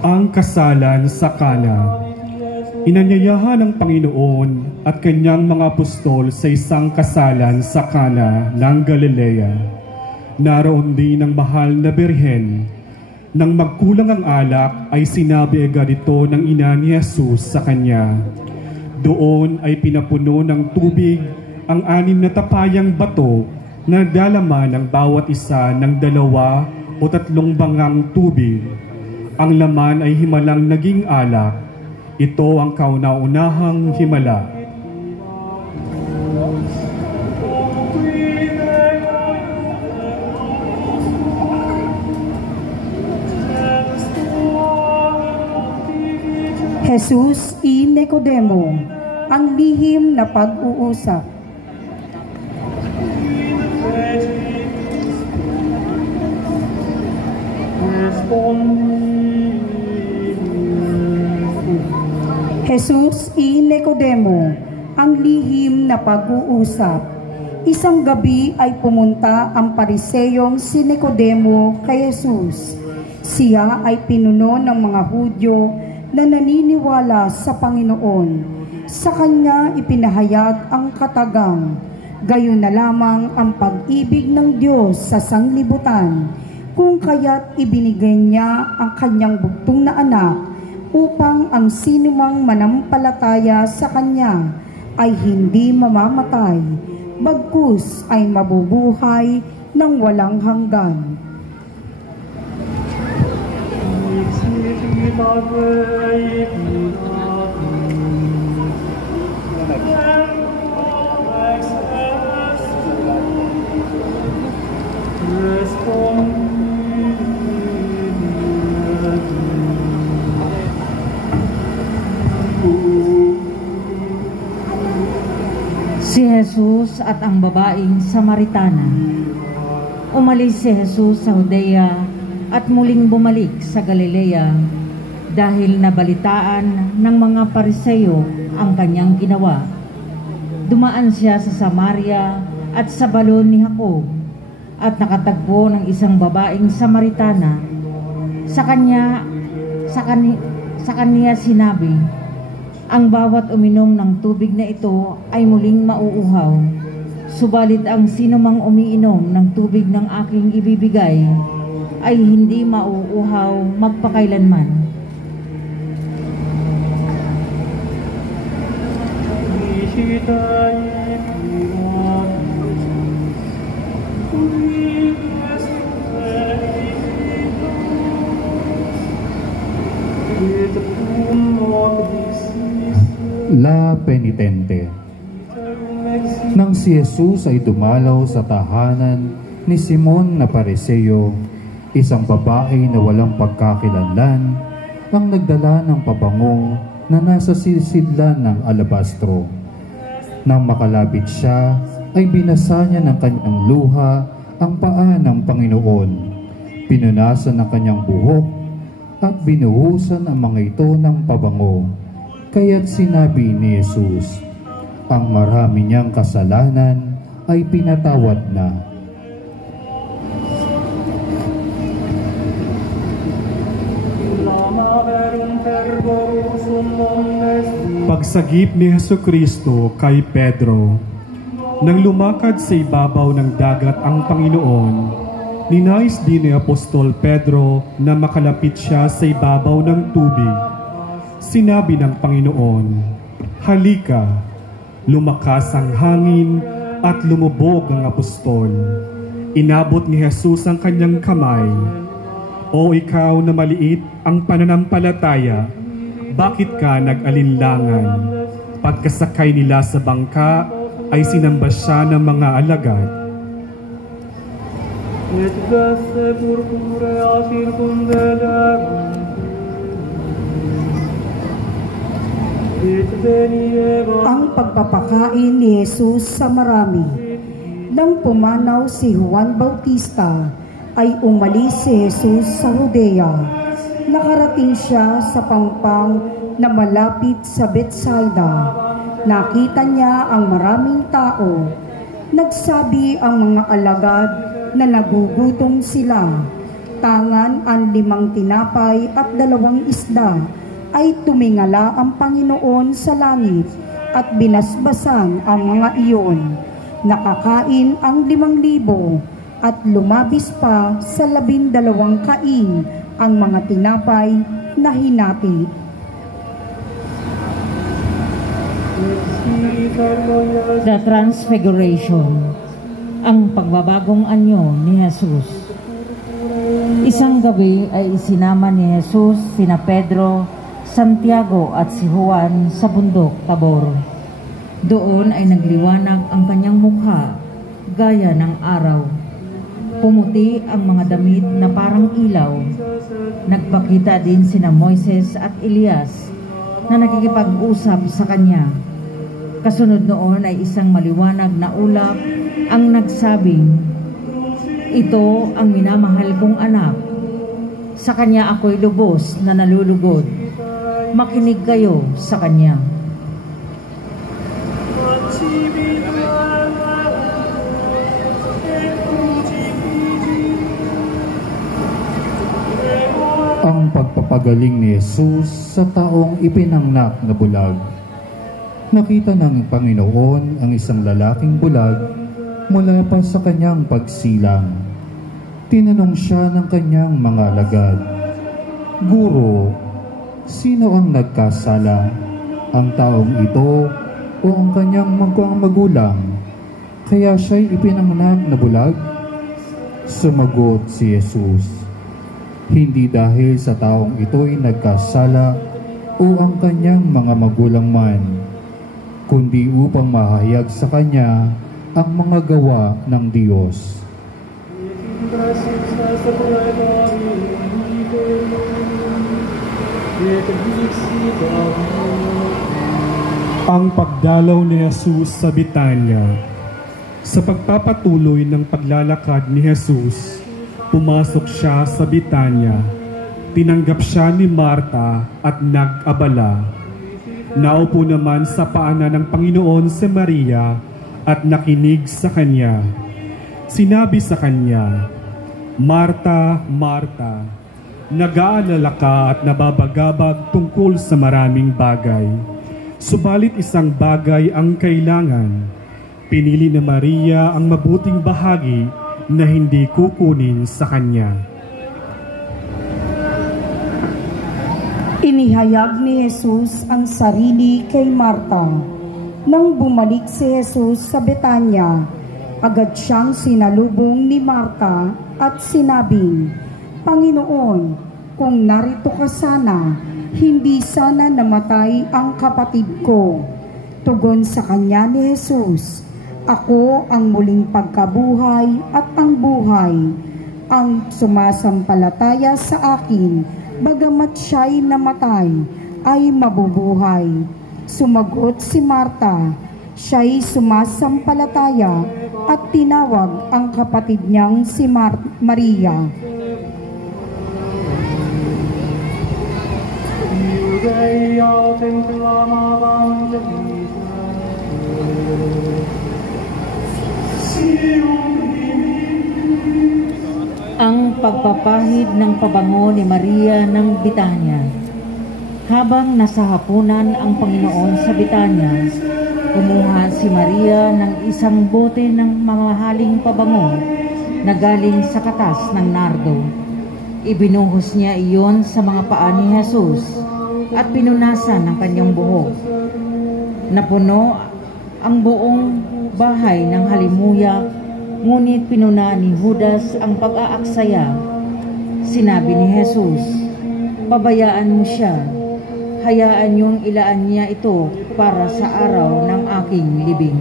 Ang kasalan sa Kana. Inanyayahan ng Panginoon at kanyang mga apostol sa isang kasalan sa Kana ng Galilea. Naroon din ang mahal na birhen. Nang magkulang ang alak, ay sinabi agad ito ng ina ni Jesus sa kanya. Doon ay pinapuno ng tubig ang 6 na tapayang bato na dalaman ng bawat isa ng 2 o 3 bangang tubig. Ang laman ay himalang naging alak. Ito ang kauna-unahang himala. Jesus y Nicodemo, ang lihim na pag-uusap. Jesus y Nicodemo, ang lihim na pag-uusap. Isang gabi ay pumunta ang pariseyong si Nicodemo kay Jesus. Siya ay pinuno ng mga Hudyo na naniniwala sa Panginoon. Sa kanya ipinahayag ang katagang, gayon na lamang ang pag-ibig ng Diyos sa sanglibutan, kung kaya't ibinigay niya ang kanyang bugtong na anak upang ang sinumang manampalataya sa kanya ay hindi mamamatay, bagkus ay mabubuhay ng walang hanggan. Si Jesus at ang babaeng Samaritana. Umalis si Jesus sa Judea at muling bumalik sa Galilea dahil nabalitaan ng mga Pariseyo ang kanyang ginawa. Dumaan siya sa Samaria at sa balon ni Jacob at nakatagpo ng isang babaeng Samaritana. Sa kanya sinabi, ang bawat uminom ng tubig na ito ay muling mauuhaw. Subalit ang sinumang umiinom ng tubig ng aking ibibigay ay hindi mauuhaw magpakailanman. La Penitente. Nang si Jesus ay dumalaw sa tahanan ni Simon na Pariseo, isang babae na walang pagkakilanlan ang nagdala ng pabango na nasa sisidlan ng alabastro. Nang makalapit siya, ay binasa niya ng kanyang luha ang paa ng Panginoon. Pinunasan ng kanyang buhok at binuhusan ang mga ito ng pabango. Kaya't sinabi ni Jesus, ang marami niyang kasalanan ay pinatawad na. Pagsagip ni Jesucristo kay Pedro. Nang lumakad sa ibabaw ng dagat ang Panginoon, ninais din ni Apostol Pedro na makalapit siya sa ibabaw ng tubig. Sinabi ng Panginoon, halika. Lumakas ang hangin at lumubog ang apostol. Inabot ni Jesus ang kanyang kamay. O ikaw na maliit ang pananampalataya, bakit ka nag-alinlangan? Pagkasakay nila sa bangka, ay sinamba siya ng mga alagad. Ang pagpapakain ni Jesus sa marami. Nang pumanaw si Juan Bautista, ay umalis si Jesus sa Judea. Nakarating siya sa pangpang na malapit sa Bethsaida. Nakita niya ang maraming tao. Nagsabi ang mga alagad na nagugutom sila. nalutangan ang 5 tinapay at 2 isda, ay tumingala ang Panginoon sa langit at binasbasan ang mga iyon. Nakakain ang 5,000 at lumabis pa sa 12 kain ang mga tinapay na hinati. The Transfiguration, ang pagbabagong anyo ni Jesus. Isang gabi ay isinama ni Jesus sina Pedro, Santiago at si Juan sa bundok Tabor. Doon ay nagliwanag ang kanyang mukha gaya ng araw. Pumuti ang mga damit na parang ilaw. Nagpakita din sina Moises at Elias na nakikipag-usap sa kanya. Kasunod noon ay isang maliwanag na ulap ang nagsabing, "Ito ang minamahal kong anak. Sa kanya ako'y lubos na nalulugod. Makinig kayo sa kanya." Ang pagpapagaling ni Jesus sa taong ipinangnak na bulag. Nakita ng Panginoon ang isang lalaking bulag mula pa sa kanyang pagsilang. Tinanong siya ng kanyang mga alagad, "Guro, sino ang nagkasala? Ang taong ito o ang kanyang magulang? Kaya siya'y ipinanganak na bulag?" Sumagot si Jesus, "Hindi dahil sa taong ito'y nagkasala o ang kanyang mga magulang man, kundi upang mahayag sa kanya ang mga gawa ng Diyos." Ang pagdalaw ni Jesus sa Betania. Sa pagpapatuloy ng paglalakad ni Jesus, pumasok siya sa Betania. Tinanggap siya ni Marta at nag-abala. Naupo naman sa paanan ng Panginoon si Maria at nakinig sa kanya. Sinabi sa kanya, "Marta, Marta, nag-aalala ka at nababagabag tungkol sa maraming bagay. Subalit isang bagay ang kailangan. Pinili ni Maria ang mabuting bahagi na hindi kukunin sa kanya." Inihayag ni Jesus ang sarili kay Marta. Nang bumalik si Jesus sa Betania, agad siyang sinalubong ni Marta at sinabing, "Panginoon, kung narito ka sana, hindi sana namatay ang kapatid ko." Tugon sa kanya ni Jesus, "Ako ang muling pagkabuhay at ang buhay. Ang sumasampalataya sa akin, bagamat siya'y namatay, ay mabubuhay." Sumagot si Marta, siya'y sumasampalataya at tinawag ang kapatid niyang si Maria. Ang pagpapahid ng pabango ni Maria ng Betania. Habang nasa hapunan ang Panginoon sa Betania, kumuha si Maria ng isang bote ng mamahaling pabango na galing sa katas ng nardo. Ibinuhos niya iyon sa mga paa ni Jesus at pinunasan ng kanyang buhok. Napuno ang buong bahay ng halimuyak, ngunit pinuna ni Judas ang pag-aaksaya. Sinabi ni Jesus, "Pabayaan mo siya. Hayaan niyong ilaan niya ito para sa araw ng aking libing."